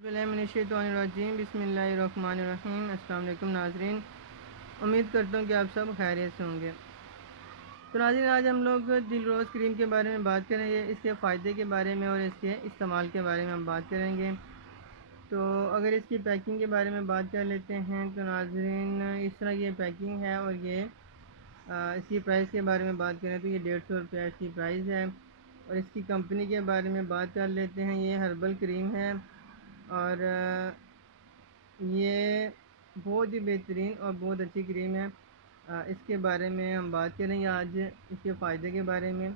बिस्मिल्लाहिर्रहमानिर्रहीम बिस्मिल्लाहिर्रहमानिर्रहीम। अस्सलाम वालेकुम नाज़रीन, उम्मीद करता हूँ कि आप सब खैरियत से होंगे। तो नाज़रीन, आज हम लोग दिल रोज़ क्रीम के बारे में बात करेंगे, इसके फ़ायदे के बारे में और इसके इस्तेमाल के बारे में हम बात करेंगे। तो अगर इसकी पैकिंग के बारे में बात कर लेते हैं तो नाज़रीन, इस तरह ये पैकिंग है और ये इसकी प्राइस के बारे में बात करें तो ये 150 रुपया इसकी प्राइस है। और इसकी कंपनी के बारे में बात कर लेते हैं, ये हर्बल क्रीम है और ये बहुत ही बेहतरीन और बहुत अच्छी क्रीम है। इसके बारे में हम बात करेंगे आज, इसके फ़ायदे के बारे में।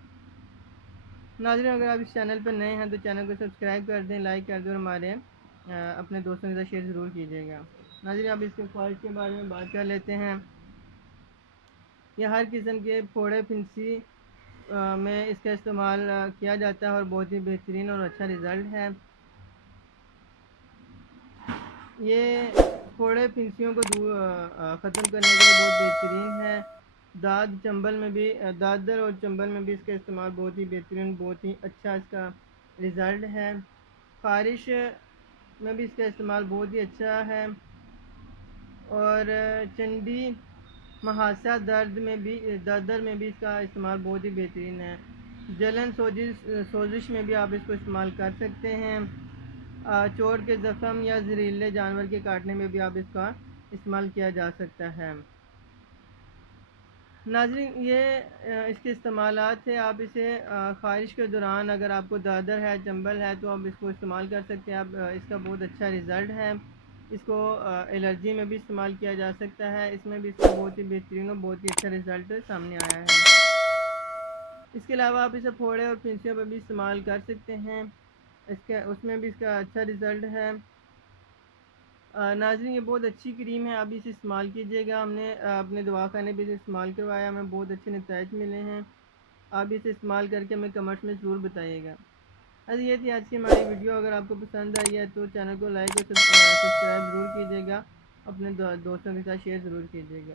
नाज़रीन, अगर आप इस चैनल पर नए हैं तो चैनल को सब्सक्राइब कर दें, लाइक कर दें और हमारे अपने दोस्तों के साथ शेयर ज़रूर कीजिएगा। नाज़रीन, अब इसके फ़ायदे के बारे में बात कर लेते हैं। यह हर किस्म के फोड़े फिंसी में इसका इस्तेमाल किया जाता है और बहुत ही बेहतरीन और अच्छा रिज़ल्ट है। ये फोड़े फिंसियों को ख़त्म करने के लिए बहुत बेहतरीन है। दाद दर्द और चंबल में भी इसका इस्तेमाल बहुत ही बेहतरीन, बहुत ही अच्छा इसका रिज़ल्ट है। ख़ारिश में भी इसका इस्तेमाल बहुत ही अच्छा है और चंडी महासा दर्द में भी इसका इस्तेमाल बहुत ही बेहतरीन है। जलन सोजिश में भी आप इसको इस्तेमाल कर सकते हैं। चोट के ज़ख्म या जहरीले जानवर के काटने में भी आप इसका इस्तेमाल किया जा सकता है। नाज़रीन, ये इसके इस्तेमालात है। आप इसे ख़ारिश के दौरान अगर आपको दादर है, चंबल है तो आप इसको इस्तेमाल कर सकते हैं। आप इसका बहुत अच्छा रिज़ल्ट है। इसको एलर्जी में भी इस्तेमाल किया जा सकता है, इसमें भी इसका बहुत ही बेहतरीन और बहुत ही अच्छा रिज़ल्ट सामने आया है। इसके अलावा आप इसे फोड़े और फिंसियों पर भी इस्तेमाल कर सकते हैं, उसमें भी इसका अच्छा रिज़ल्ट है। नाज़रीन, ये बहुत अच्छी क्रीम है, आप इसे इस्तेमाल कीजिएगा। हमने अपने दवाखाने पे इसे इस्तेमाल करवाया, हमें बहुत अच्छे नतीजे मिले हैं। आप इसे इस्तेमाल करके हमें कमेंट्स में ज़रूर बताइएगा। अरे ये थी आज की हमारी वीडियो। अगर आपको पसंद आई है तो चैनल को लाइक और सब्सक्राइब ज़रूर कीजिएगा, अपने दोस्तों के साथ शेयर ज़रूर कीजिएगा।